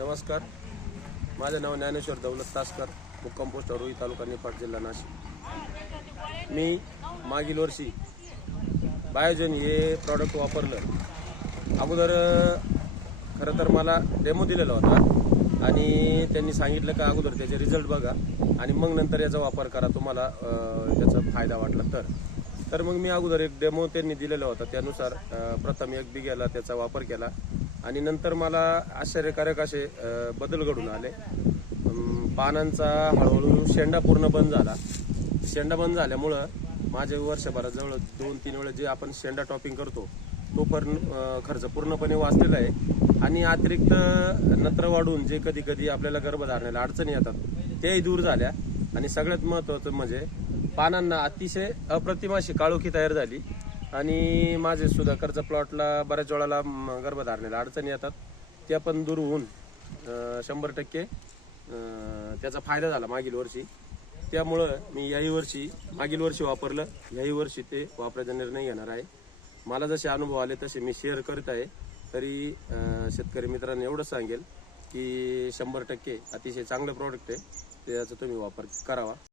नमस्कार, माझं नाव ज्ञानेश्वर दौलत तासकर, मुक्काम पोस्ट रुई, तालुका निफाड, जिल्हा नाशिक। मी मागील वर्षी बायोजन हे प्रॉडक्ट वापरलं। अगोदर खरं तर मला डेमो दिलेला होता आणि त्यांनी सांगितलं का अगोदर त्याचे रिझल्ट बघा आणि मग नंतर याचा वापर करा, तुम्हाला त्याचा फायदा वाटला तर मग मी अगोदर एक डेमो त्यांनी दिलेला होता, त्यानुसार प्रथम 1 बिघ्याला त्याचा वापर केला आणि नंतर मला आश्चर्यकारक असे बदल घडून आले। पानांचा हळूहळू शेंडा पूर्ण बंद झाला। शेंडा बंद झाल्यामुळं माझे वर्षभरात जवळ 2-3 वेळा जे आपण शेंडा टॉपिंग करतो तो खर्च पूर्णपणे वाचलेला आहे आणि अतिरिक्त नत्र वाढून जे कधी कधी आपल्याला गर्भधारणाला अडचणी येतात तेही दूर झाल्या आणि सगळ्यात महत्त्वाचं म्हणजे पानांना अतिशय अप्रतिम अशी काळोखी तयार झाली आणि माझे सुधाकरच्या प्लॉटला बऱ्याच वेळाला गर्भधारणाला अडचणी येतात त्या पण दूर होऊन 100% त्याचा फायदा झाला मागील वर्षी। त्यामुळं मी मागील वर्षी वापरलं, याही वर्षी ते वापरायचा निर्णय घेणार आहे। मला जसे अनुभव आले तसे मी शेअर करत आहे। तरी शेतकरी मित्रांनी एवढं सांगेल की 100% अतिशय चांगलं प्रॉडक्ट आहे, त्याचा तुम्ही वापर करावा।